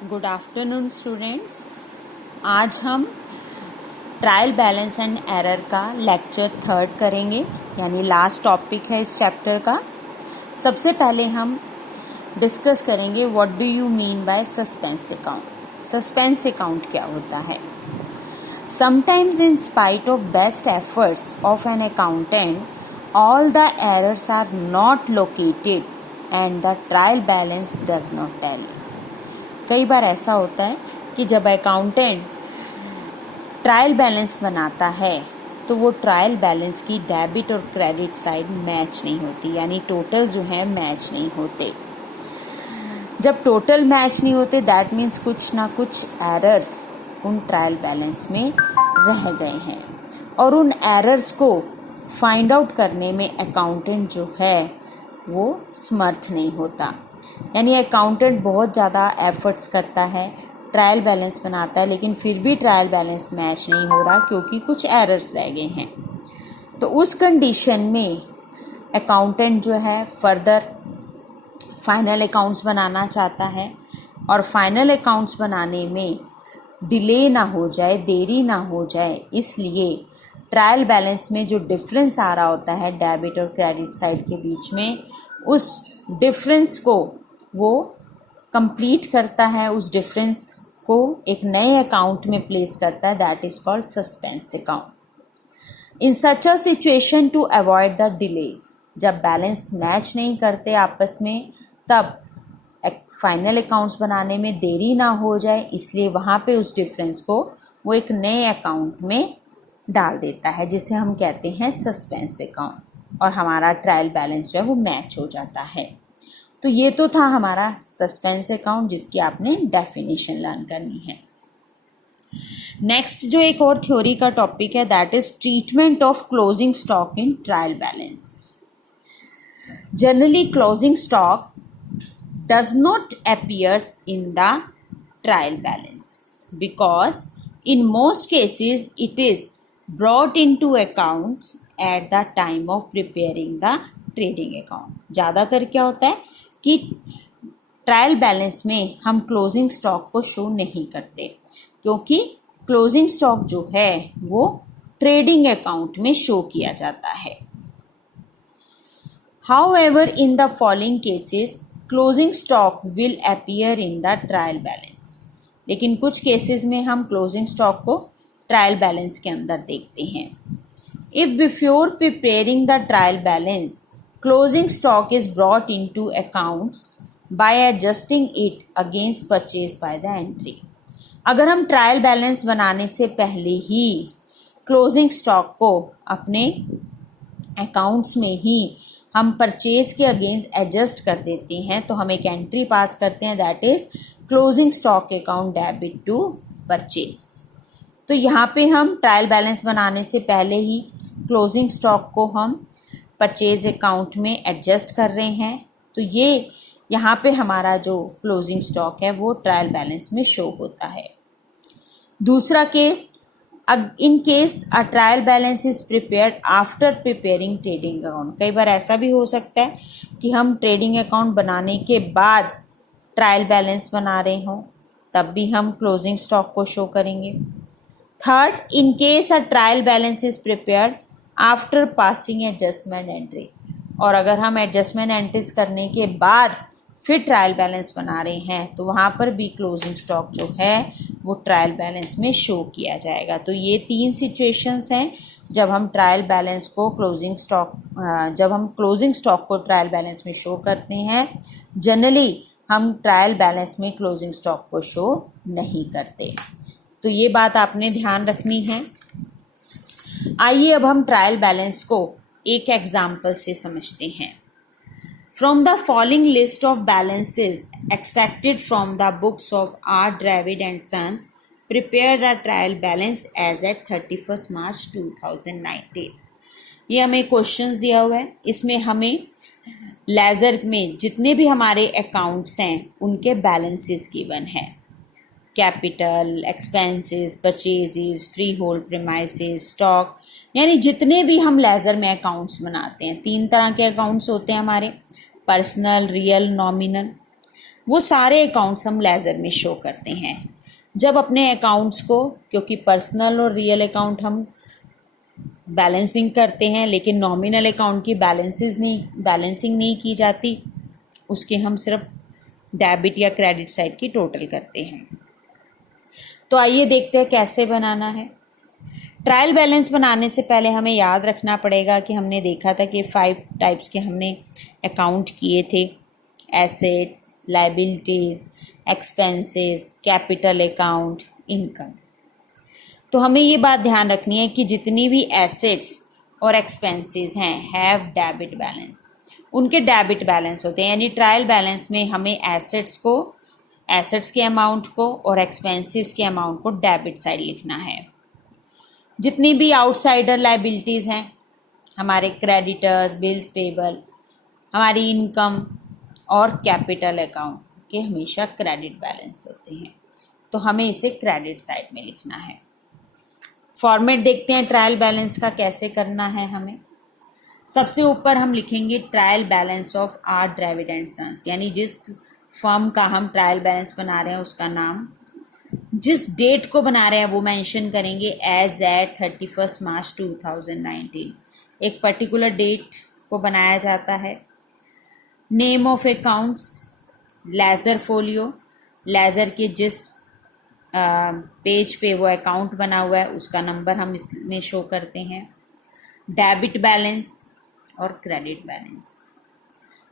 Good afternoon students. आज हम trial balance and error का लेक्चर 3 करेंगे, यानी लास्ट टॉपिक है इस चैप्टर का। सबसे पहले हम डिस्कस करेंगे what do you mean by suspense account. Suspense account क्या होता है? Sometimes in spite of best efforts of an accountant all the errors are not located and the trial balance does not tally. कई बार ऐसा होता है कि जब अकाउंटेंट ट्रायल बैलेंस बनाता है तो वो ट्रायल बैलेंस की डेबिट और क्रेडिट साइड मैच नहीं होती, यानी टोटल जो है मैच नहीं होते। जब टोटल मैच नहीं होते दैट मीन्स कुछ ना कुछ एरर्स उन ट्रायल बैलेंस में रह गए हैं और उन एरर्स को फाइंड आउट करने में अकाउंटेंट जो है वो समर्थ नहीं होता। यानी अकाउंटेंट बहुत ज़्यादा एफर्ट्स करता है, ट्रायल बैलेंस बनाता है, लेकिन फिर भी ट्रायल बैलेंस मैच नहीं हो रहा क्योंकि कुछ एरर्स रह गए हैं। तो उस कंडीशन में अकाउंटेंट जो है फर्दर फाइनल अकाउंट्स बनाना चाहता है और फाइनल अकाउंट्स बनाने में डिले ना हो जाए, देरी ना हो जाए, इसलिए ट्रायल बैलेंस में जो डिफरेंस आ रहा होता है डेबिट और क्रेडिट साइड के बीच में, उस डिफरेंस को वो कंप्लीट करता है, उस डिफरेंस को एक नए अकाउंट में प्लेस करता है, that is called suspense account. In such a situation to avoid the delay, जब बैलेंस मैच नहीं करते आपस में तब फाइनल अकाउंट्स बनाने में देरी ना हो जाए, इसलिए वहाँ पे उस डिफरेंस को वो एक नए अकाउंट में डाल देता है जिसे हम कहते हैं सस्पेंस अकाउंट, और हमारा ट्रायल बैलेंस जो है वो मैच हो जाता है। तो ये तो था हमारा सस्पेंस अकाउंट जिसकी आपने डेफिनेशन लर्न करनी है। नेक्स्ट जो एक और थ्योरी का टॉपिक है that is treatment of closing stock in trial balance. Generally closing stock does not appears in the trial balance because in most cases it is brought into accounts at the time of preparing the trading account। ज़्यादातर क्या होता है कि trial balance में हम closing stock को show नहीं करते क्योंकि क्लोजिंग स्टॉक जो है वो ट्रेडिंग अकाउंट में शो किया जाता है। However, in the following cases closing stock will appear in the trial balance, लेकिन कुछ केसेस में हम क्लोजिंग स्टॉक को ट्रायल बैलेंस के अंदर देखते हैं। If before preparing the trial balance closing stock is brought into accounts bye adjusting it against purchase by the entry. अगर हम ट्रायल बैलेंस बनाने से पहले ही क्लोजिंग स्टॉक को अपने अकाउंट्स में ही हम परचेज के अगेंस्ट एडजस्ट कर देते हैं तो हम एक एंट्री पास करते हैं that is closing stock account debit to purchase. तो यहाँ पे हम ट्रायल बैलेंस बनाने से पहले ही क्लोजिंग स्टॉक को हम परचेज अकाउंट में एडजस्ट कर रहे हैं, तो ये यहाँ पे हमारा जो क्लोजिंग स्टॉक है वो ट्रायल बैलेंस में शो होता है। दूसरा case, in case a trial balance is prepared after preparing trading account. कई बार ऐसा भी हो सकता है कि हम ट्रेडिंग अकाउंट बनाने के बाद ट्रायल बैलेंस बना रहे हों, तब भी हम क्लोजिंग स्टॉक को शो करेंगे। Third, in case a trial balance is prepared after passing adjustment entry, और अगर हम एडजस्टमेंट एंट्रीज करने के बाद फिर ट्रायल बैलेंस बना रहे हैं तो वहाँ पर भी क्लोजिंग स्टॉक जो है वो ट्रायल बैलेंस में शो किया जाएगा। तो ये 3 सिचुएशंस हैं जब हम ट्रायल बैलेंस को क्लोजिंग स्टॉक को ट्रायल बैलेंस में शो करते हैं। जनरली हम ट्रायल बैलेंस में क्लोजिंग स्टॉक को शो नहीं करते, तो ये बात आपने ध्यान रखनी है। आइए अब हम ट्रायल बैलेंस को एक एग्जाम्पल से समझते हैं। From the following list of balances extracted from the books of R. Dravid and Sons, prepare a trial balance as at 31st March 2019। ये हमें क्वेश्चंस दिया हुआ है, इसमें हमें लेजर में जितने भी हमारे अकाउंट्स हैं उनके बैलेंसेस गिवन है। Capital, expenses, purchases, free hold premises, stock, यानी जितने भी हम लेजर में अकाउंट्स बनाते हैं। 3 तरह के अकाउंट्स होते हैं हमारे, पर्सनल, रियल, नॉमिनल। वो सारे अकाउंट्स हम लेज़र में शो करते हैं। जब अपने अकाउंट्स को, क्योंकि पर्सनल और रियल अकाउंट हम बैलेंसिंग करते हैं लेकिन नॉमिनल अकाउंट की बैलेंसिंग नहीं की जाती, उसके हम सिर्फ डेबिट या क्रेडिट साइड की टोटल करते हैं। तो आइए देखते हैं कैसे बनाना है। ट्रायल बैलेंस बनाने से पहले हमें याद रखना पड़ेगा कि हमने देखा था कि 5 टाइप्स के हमने अकाउंट किए थे, assets, liabilities, expenses, capital account, income. तो हमें ये बात ध्यान रखनी है कि जितनी भी एसेट्स और एक्सपेंसेस हैं हैव डेबिट बैलेंस, उनके डेबिट बैलेंस होते हैं। यानी ट्रायल बैलेंस में हमें एसेट्स के अमाउंट को और एक्सपेंसेस के अमाउंट को डेबिट साइड लिखना है। जितनी भी आउटसाइडर लायबिलिटीज़ हैं, हमारे क्रेडिटर्स, बिल्स पेबल, हमारी इनकम और कैपिटल अकाउंट के हमेशा क्रेडिट बैलेंस होते हैं, तो हमें इसे क्रेडिट साइड में लिखना है। फॉर्मेट देखते हैं ट्रायल बैलेंस का कैसे करना है हमें। सबसे ऊपर हम लिखेंगे trial balance of R David and sons, यानी जिस फर्म का हम ट्रायल बैलेंस बना रहे हैं उसका नाम, जिस डेट को बना रहे हैं वो मेंशन करेंगे एज एट 31 मार्च 2019। एक पर्टिकुलर डेट को बनाया जाता है। Name of accounts, laser folio, laser के जिस पेज पे वो अकाउंट बना हुआ है उसका नंबर हम इसमें शो करते हैं। डेबिट बैलेंस और क्रेडिट बैलेंस,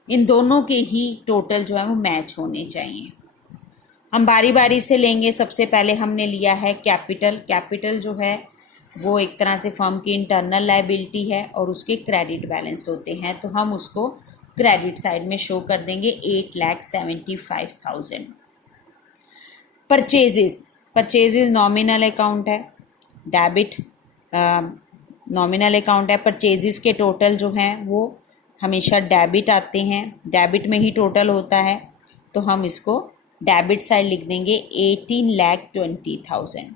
इन दोनों के ही टोटल जो है वो मैच होने चाहिए। हम बारी बारी से लेंगे। सबसे पहले हमने लिया है कैपिटल। कैपिटल जो है वो एक तरह से फर्म की इंटरनल लायबिलिटी है और उसके क्रेडिट बैलेंस होते हैं, तो हम उसको क्रेडिट साइड में शो कर देंगे 8,75,000। परचेजेस नॉमिनल अकाउंट है, डेबिट नॉमिनल अकाउंट है। परचेजेस के टोटल जो हैं वो हमेशा डेबिट आते हैं, डेबिट में ही टोटल होता है, तो हम इसको डेबिट साइड लिख देंगे 18,20,000।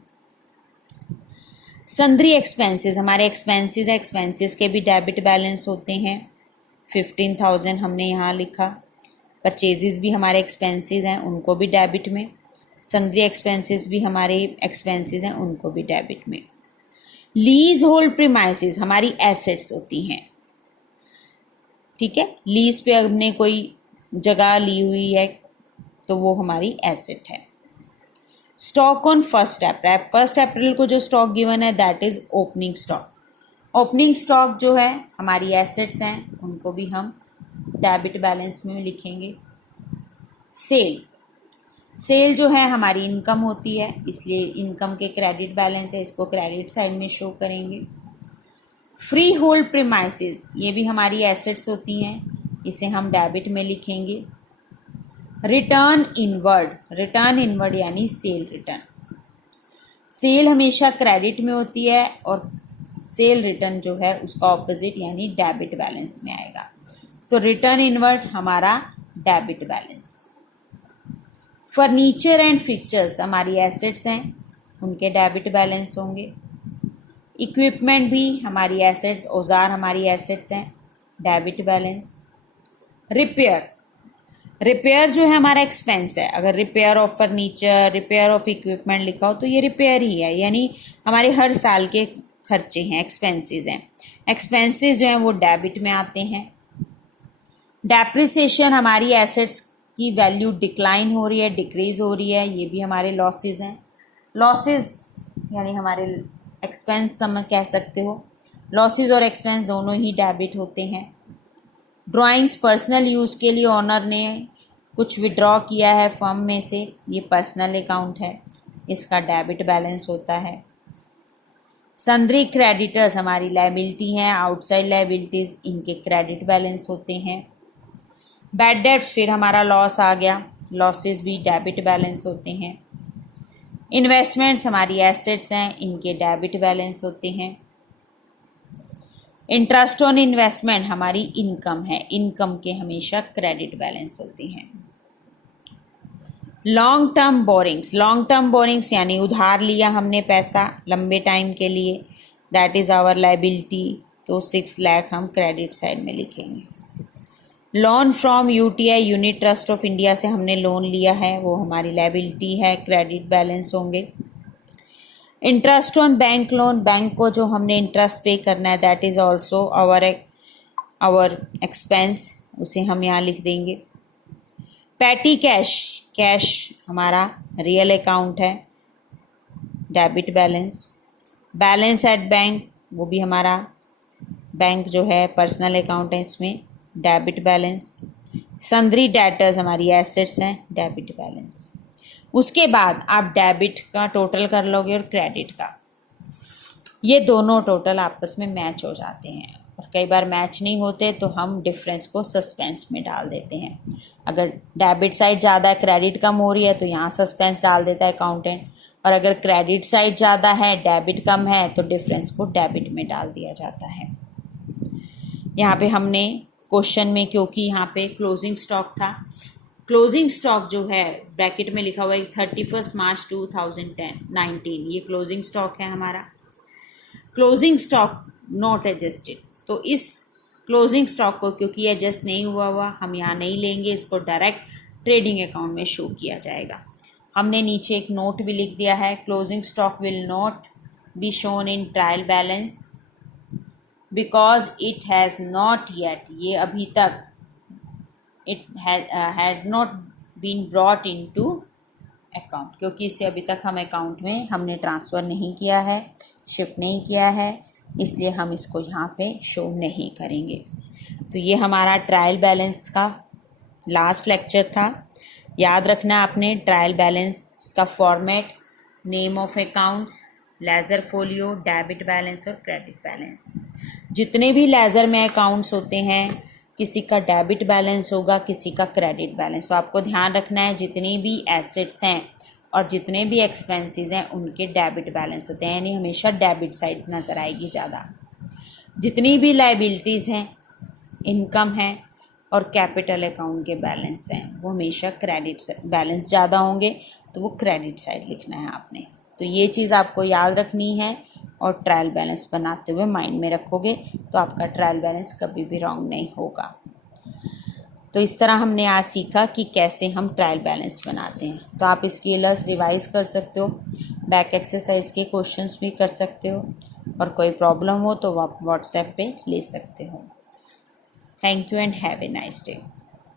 सन्ड्री एक्सपेंसेस, हमारे एक्सपेंसेस के भी डेबिट बैलेंस होते हैं, 15,000 हमने यहाँ लिखा। परचेजेस भी हमारे एक्सपेंसेस हैं, उनको भी डेबिट में। सन्ड्री एक्सपेंसेस भी हमारे एक्सपेंसेस हैं, उनको भी डेबिट में। लीज होल्ड प्रीमाइसेस हमारी एसेट्स होती हैं, ठीक है। लीज पे हमने कोई जगह ली हुई है तो वो हमारी एसेट है। स्टॉक ऑन 1 अप्रैल को जो स्टॉक गिवन है that is opening stock. Opening stock जो है हमारी एसेट्स हैं, उनको भी हम डेबिट बैलेंस में लिखेंगे। सेल जो है हमारी इनकम होती है, इसलिए इनकम के क्रेडिट बैलेंस है, इसको क्रेडिट साइड में शो करेंगे। फ्री होल्ड प्रीमाइसेस, ये भी हमारी एसेट्स होती हैं, इसे हम डेबिट में लिखेंगे। रिटर्न इनवर्ड यानी सेल रिटर्न, सेल हमेशा क्रेडिट में होती है और सेल रिटर्न जो है उसका ऑपोजिट यानी डेबिट बैलेंस में आएगा, तो रिटर्न इनवर्ड हमारा debit balance. Furniture and fixtures हमारी एसेट्स हैं, उनके डेबिट बैलेंस होंगे। इक्विपमेंट भी हमारी एसेट्स, औजार हमारी एसेट्स हैं, डेबिट बैलेंस। रिपेयर जो है हमारा एक्सपेंस है। अगर repair of furniture, repair of equipment लिखा हो तो ये रिपेयर ही है, यानी हमारे हर साल के खर्चे हैं, एक्सपेंसेस हैं। एक्सपेंसेस जो हैं वो डेबिट में आते हैं। डेप्रिसिएशन हमारी एसेट्स की वैल्यू डिक्लाइन हो रही है, डिक्रीज हो रही है, ये भी हमारे लॉसेस हैं। लॉसेस यानी हमारे एक्सपेंस हम कह सकते हो। लॉसेस और एक्सपेंस दोनों ही डेबिट होते हैं। ड्राइंग्स पर्सनल यूज़ के लिए ऑनर ने कुछ विड्रॉ किया है फर्म में से, ये पर्सनल अकाउंट है, इसका डेबिट बैलेंस होता है। सन्ड्री क्रेडिटर्स हमारी लायबिलिटी हैं, आउटसाइड लायबिलिटीज़, इनके क्रेडिट बैलेंस होते हैं। बैड डेट फिर हमारा लॉस आ गया, लॉसेस भी डेबिट बैलेंस होते हैं। इन्वेस्टमेंट्स हमारी एसेट्स हैं, इनके डेबिट बैलेंस होते हैं। इंटरेस्ट ऑन इन्वेस्टमेंट हमारी इनकम है, इनकम के हमेशा क्रेडिट बैलेंस होते हैं। लॉन्ग टर्म बोरिंग्स यानी उधार लिया हमने पैसा लंबे टाइम के लिए, दैट इज़ आवर लायबिलिटी, तो 6 लाख हम क्रेडिट साइड में लिखेंगे। Loan from UTI unit trust of India से हमने लोन लिया है, वो हमारी लायबिलिटी है, क्रेडिट बैलेंस होंगे। Interest on bank loan, bank को जो हमने इंटरेस्ट पे करना है that is also our expense, उसे हम यहाँ लिख देंगे। पैटी कैश, कैश हमारा रियल अकाउंट है, debit balance. Balance at bank, वो भी हमारा बैंक जो है पर्सनल अकाउंट है, इसमें डेबिट बैलेंस। सन्ड्री डेटर्स हमारी एसेट्स हैं, डेबिट बैलेंस। उसके बाद आप डेबिट का टोटल कर लोगे और क्रेडिट का, ये दोनों टोटल आपस में मैच हो जाते हैं। और कई बार मैच नहीं होते तो हम डिफरेंस को सस्पेंस में डाल देते हैं। अगर डेबिट साइड ज़्यादा है, क्रेडिट कम हो रही है, तो यहाँ सस्पेंस डाल देता है अकाउंटेंट। और अगर क्रेडिट साइड ज़्यादा है, डेबिट कम है, तो डिफरेंस को डेबिट में डाल दिया जाता है। यहाँ पे हमने क्वेश्चन में, क्योंकि यहाँ पे क्लोजिंग स्टॉक था, क्लोजिंग स्टॉक जो है ब्रैकेट में लिखा हुआ है 31 मार्च 2019, ये क्लोजिंग स्टॉक है हमारा। क्लोजिंग स्टॉक नॉट एडजस्टेड, तो इस क्लोजिंग स्टॉक को क्योंकि एडजस्ट नहीं हुआ हम यहाँ नहीं लेंगे, इसको डायरेक्ट ट्रेडिंग अकाउंट में शो किया जाएगा। हमने नीचे एक नोट भी लिख दिया है, closing stock will not be shown in trial balance because it has not yet, ये अभी तक it has not been brought in to account, क्योंकि इसे अभी तक हम अकाउंट में हमने ट्रांसफ़र नहीं किया है, शिफ्ट नहीं किया है, इसलिए हम इसको यहाँ पे शो नहीं करेंगे। तो ये हमारा ट्रायल बैलेंस का लास्ट लेक्चर था। याद रखना आपने ट्रायल बैलेंस का format, name of accounts, ledger folio, debit balance और क्रेडिट बैलेंस। जितने भी लेजर में अकाउंट्स होते हैं, किसी का डेबिट बैलेंस होगा, किसी का क्रेडिट बैलेंस, तो आपको ध्यान रखना है जितनी भी एसेट्स हैं और जितने भी एक्सपेंसेस हैं उनके डेबिट बैलेंस होते हैं, यानी हमेशा डेबिट साइड नज़र आएगी ज़्यादा। जितनी भी लायबिलिटीज़ हैं, इनकम है और कैपिटल अकाउंट के बैलेंस हैं, वो हमेशा क्रेडिट बैलेंस ज़्यादा होंगे, तो वो क्रेडिट साइड लिखना है आपने। तो ये चीज़ आपको याद रखनी है और ट्रायल बैलेंस बनाते हुए माइंड में रखोगे तो आपका ट्रायल बैलेंस कभी भी रॉन्ग नहीं होगा। तो इस तरह हमने आज सीखा कि कैसे हम ट्रायल बैलेंस बनाते हैं। तो आप इसकी अलर्स रिवाइज कर सकते हो, बैक एक्सरसाइज के क्वेश्चंस भी कर सकते हो, और कोई प्रॉब्लम हो तो आप व्हाट्सएप पे ले सकते हो। Thank you and have a nice day.